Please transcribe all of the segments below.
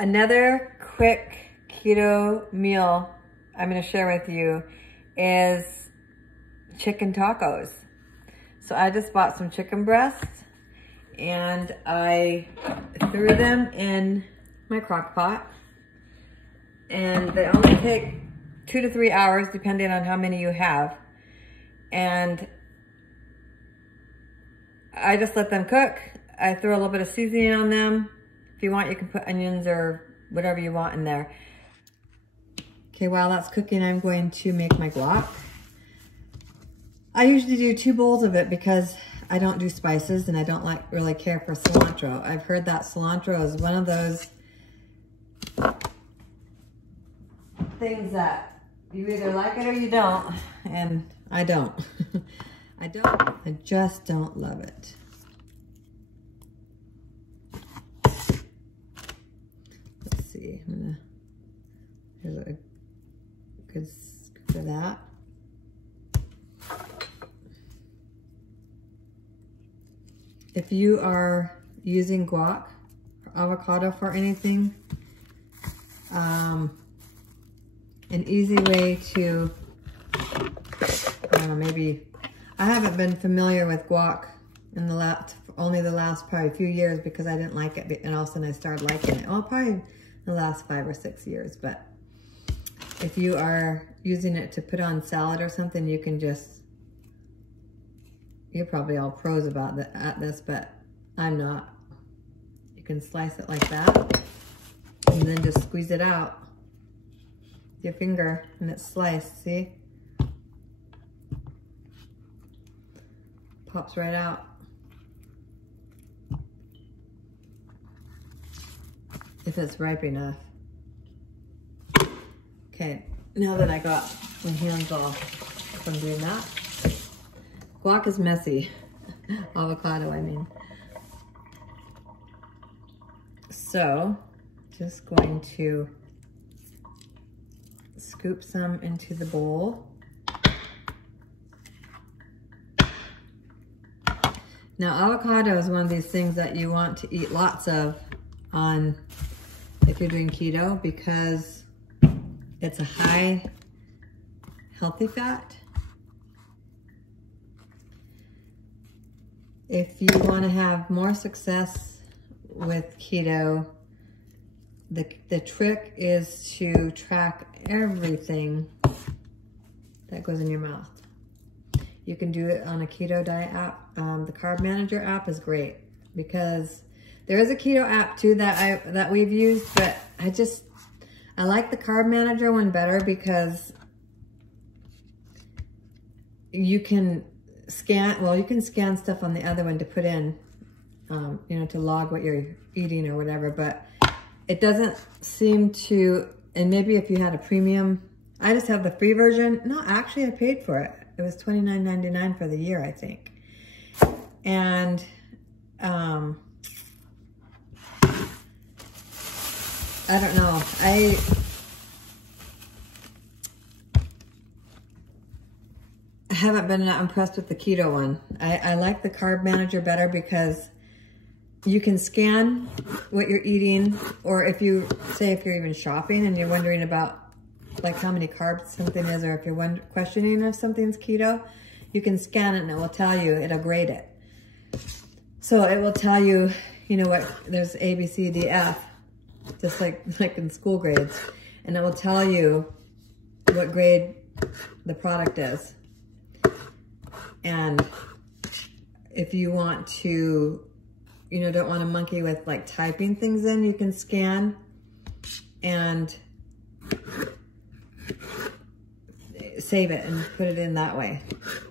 Another quick keto meal I'm gonna share with you is chicken tacos. So I just bought some chicken breasts and I threw them in my crock pot, and they only take 2 to 3 hours depending on how many you have. And I just let them cook. I throw a little bit of seasoning on them. If you want, you can put onions or whatever you want in there. Okay, while that's cooking, I'm going to make my guac. I usually do 2 bowls of it because I don't do spices and I don't really care for cilantro. I've heard that cilantro is one of those things that you either like it or you don't, and I don't. I just don't love it. Let's see, here's a good scoop of that. If you are using guac or avocado for anything, an easy way to, I don't know, maybe, I haven't been familiar with guac in only the last probably few years because I didn't like it, and all of a sudden I started liking it. Well, probably the last 5 or 6 years, but if you are using it to put on salad or something, you can just, you're probably all pros at this, but I'm not. You can slice it like that and then just squeeze it out with your finger and it's sliced, see? Pops right out. If it's ripe enough. Okay, now that I got my hands off from doing that. Guac is messy. Avocado, I mean. So, just going to scoop some into the bowl. Now, avocado is one of these things that you want to eat lots of if you're doing keto, because it's a high healthy fat. If you want to have more success with keto, the trick is to track everything that goes in your mouth. You can do it on a keto diet app. The Carb Manager app is great because there is a keto app too that we've used, but I like the Carb Manager one better because you can scan stuff on the other one to put in, you know, to log what you're eating or whatever, but it doesn't seem to, and maybe if you had a premium, I just have the free version. No, actually I paid for it. It was $29.99 for the year, I think. And I don't know. I haven't been that impressed with the keto one. I like the Carb Manager better because you can scan what you're eating, or if you're even shopping and you're wondering about like how many carbs something is, or if you're questioning if something's keto, you can scan it and it will tell you, it'll grade it. So it will tell you, you know what, there's A, B, C, D, F, just like in school grades, and it will tell you what grade the product is. And if you want to, you know, don't want to monkey with like typing things in, you can scan and save it and put it in that way.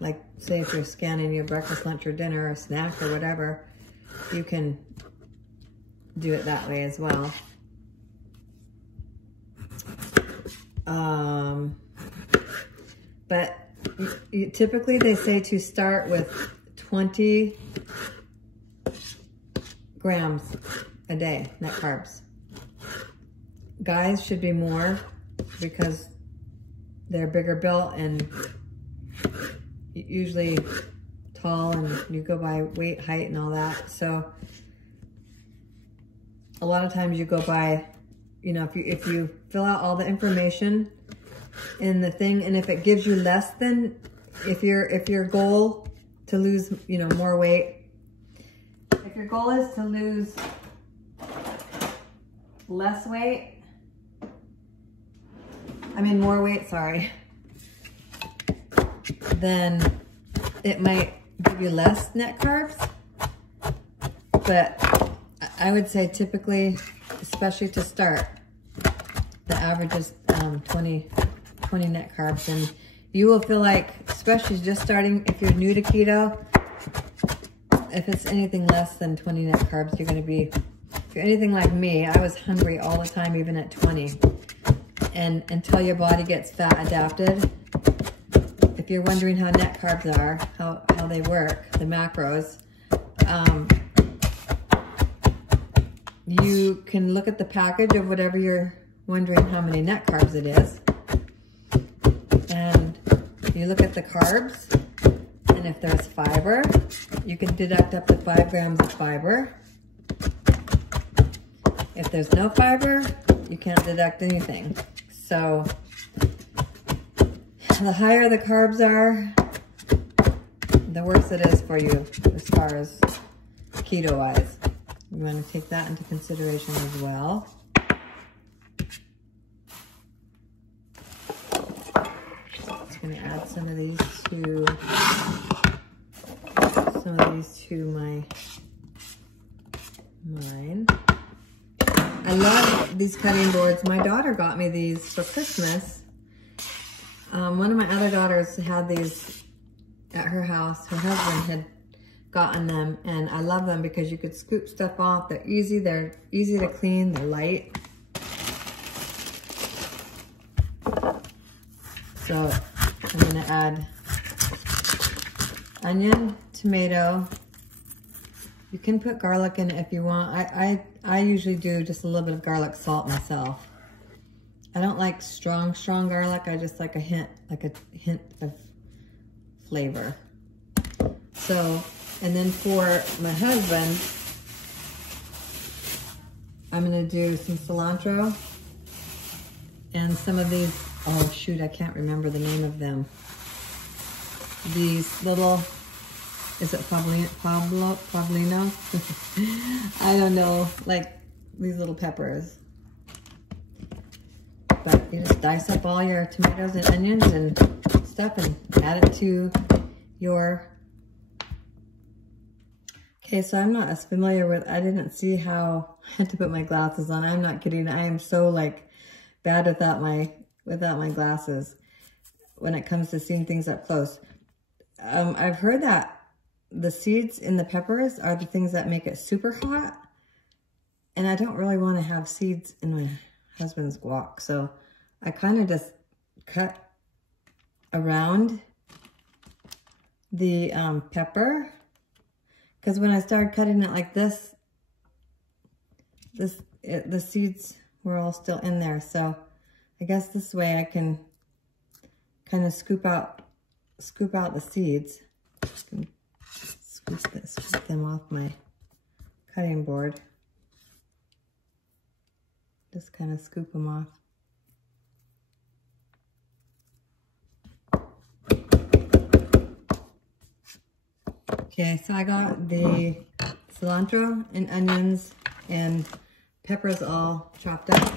Like say if you're scanning your breakfast, lunch, or dinner, or snack, or whatever, you can do it that way as well. But typically they say to start with 20 grams a day, net carbs. Guys should be more because they're bigger built and usually tall, and you go by weight, height, and all that. So a lot of times you go by you know, if you fill out all the information in the thing, and if it gives you less than, if your goal to lose, you know, more weight, if your goal is to lose less weight, I mean more weight, sorry, then it might give you less net carbs. But I would say typically, especially to start, the average is 20 net carbs, and you will feel like, especially just starting, if you're new to keto, if it's anything less than 20 net carbs, you're going to be, if you're anything like me, I was hungry all the time, even at 20. And until your body gets fat adapted, if you're wondering how net carbs are, how they work, the macros, you can look at the package of whatever you're wondering how many net carbs it is. And you look at the carbs, and if there's fiber, you can deduct up to 5 grams of fiber. If there's no fiber, you can't deduct anything. So the higher the carbs are, the worse it is for you as far as keto-wise. You want to take that into consideration as well. Just going to add some of these to mine. I love these cutting boards. My daughter got me these for Christmas. One of my other daughters had these at her house. Her husband had gotten them, and I love them because you could scoop stuff off. They're easy to clean, they're light. So I'm gonna add onion, tomato. You can put garlic in it if you want. I usually do just a little bit of garlic salt myself. I don't like strong garlic. I just like a hint of flavor. So, and then for my husband, I'm gonna do some cilantro and some of these, oh shoot, I can't remember the name of them. These little, is it Pablino? I don't know, like these little peppers. But you just dice up all your tomatoes and onions and stuff and add it to your... Okay, so I'm not as familiar with, I didn't see how, I had to put my glasses on. I'm not kidding. I am so like bad without my glasses when it comes to seeing things up close. I've heard that the seeds in the peppers are the things that make it super hot. And I don't really want to have seeds in my husband's guac. So I kind of just cut around the pepper. Because when I started cutting it like this, the seeds were all still in there. So I guess this way I can kind of scoop out the seeds. Scoop them off my cutting board. Just kind of scoop them off. Okay, so I got the cilantro and onions and peppers all chopped up.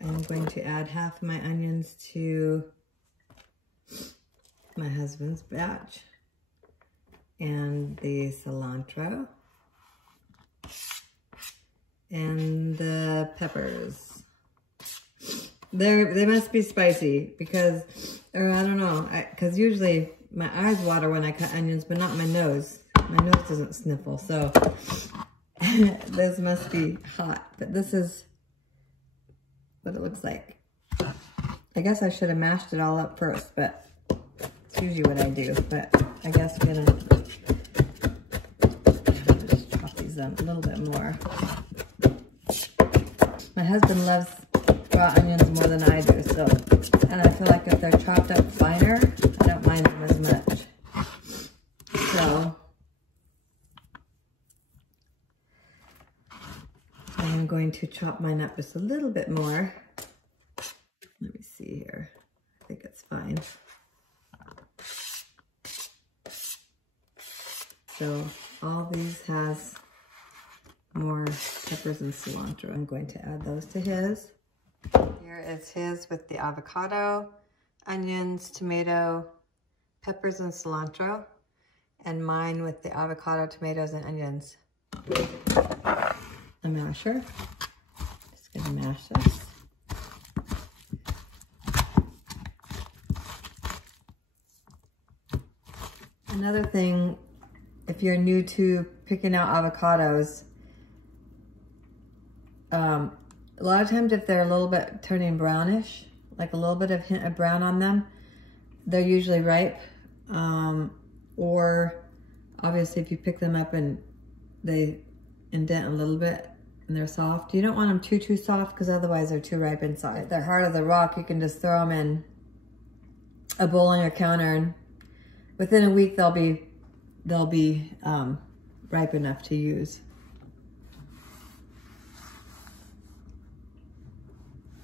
I'm going to add half of my onions to my husband's batch and the cilantro and the peppers. They must be spicy because, or I don't know, because usually my eyes water when I cut onions, but not my nose. My nose doesn't sniffle, so this must be hot. But this is what it looks like. I guess I should have mashed it all up first, but it's usually what I do. But I guess I'm gonna just chop these up a little bit more. My husband loves raw onions more than I do, so, and I feel like if they're chopped up finer, I don't mind them as much. So I'm I'm going to chop mine up just a little bit more. Let me see here. I think it's fine. So all these has more peppers and cilantro. I'm going to add those to his. Here is his with the avocado, onions, tomato, peppers and cilantro, and mine with the avocado, tomatoes, and onions. A masher. Just gonna mash this. Another thing, if you're new to picking out avocados, a lot of times if they're a little bit turning brownish, like a little bit of hint of brown on them, they're usually ripe. Or obviously if you pick them up and they indent a little bit and they're soft, you don't want them too soft because otherwise they're too ripe inside. If they're hard as a rock, you can just throw them in a bowl on your counter, and within a week they'll be ripe enough to use.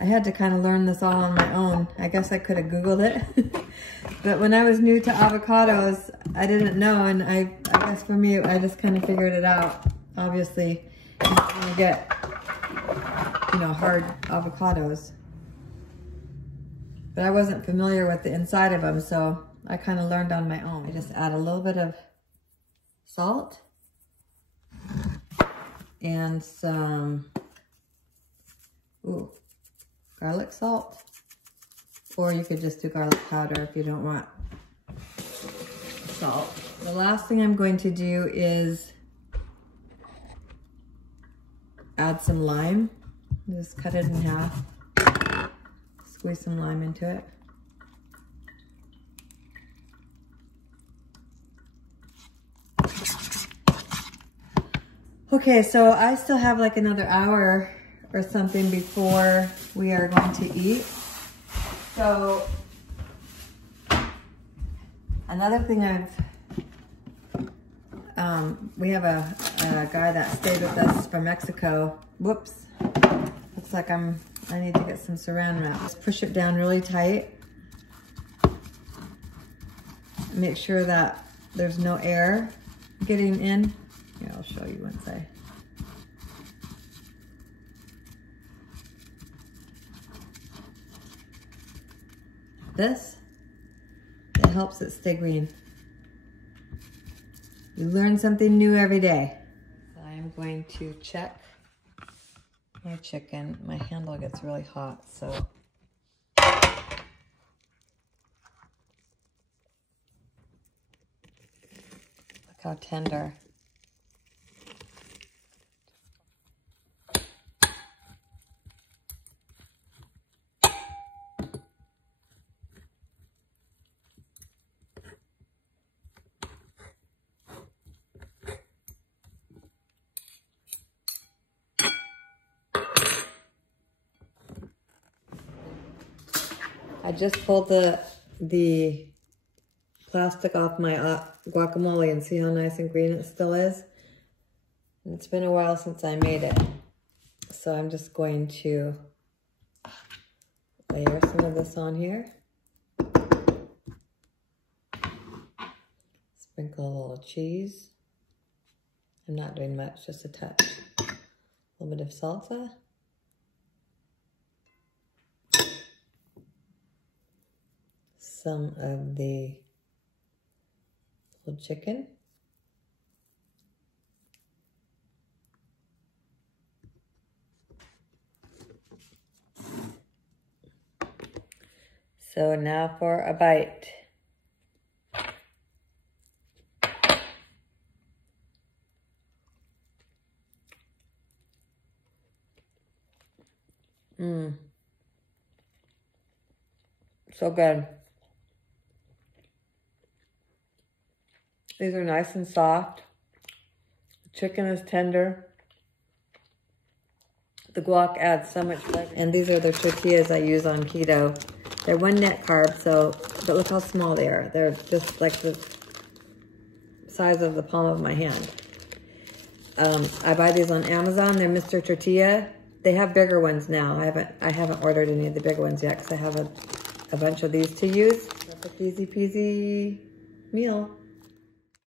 I had to kind of learn this all on my own. I guess I could have Googled it. But when I was new to avocados, I didn't know, and I guess for me, I just kind of figured it out. Obviously, you want to get, hard avocados. But I wasn't familiar with the inside of them, so I kind of learned on my own. I just add a little bit of salt and some, garlic salt, or you could just do garlic powder if you don't want salt. The last thing I'm going to do is add some lime. Just cut it in half, squeeze some lime into it. Okay, so I still have like another hour or something before we are going to eat. So another thing we have a guy that stayed with us from Mexico. Whoops, looks like I need to get some saran wrap. Just push it down really tight. Make sure that there's no air getting in. Here, I'll show you once I... This, it helps it stay green. You learn something new every day. So I'm going to check my chicken. My handle gets really hot, so. Look how tender. I just pulled the plastic off my guacamole and see how nice and green it still is. And it's been a while since I made it. So I'm just going to layer some of this on here. Sprinkle a little cheese. I'm not doing much, just a touch. A little bit of salsa. Some of the whole chicken. So now for a bite. So good. These are nice and soft. The chicken is tender. The guac adds so much flavor. And these are the tortillas I use on keto. They're 1 net carb, so, but look how small they are. They're just like the size of the palm of my hand. I buy these on Amazon. They're Mr. Tortilla. They have bigger ones now. I haven't ordered any of the bigger ones yet because I have a bunch of these to use. Perfect easy peasy meal.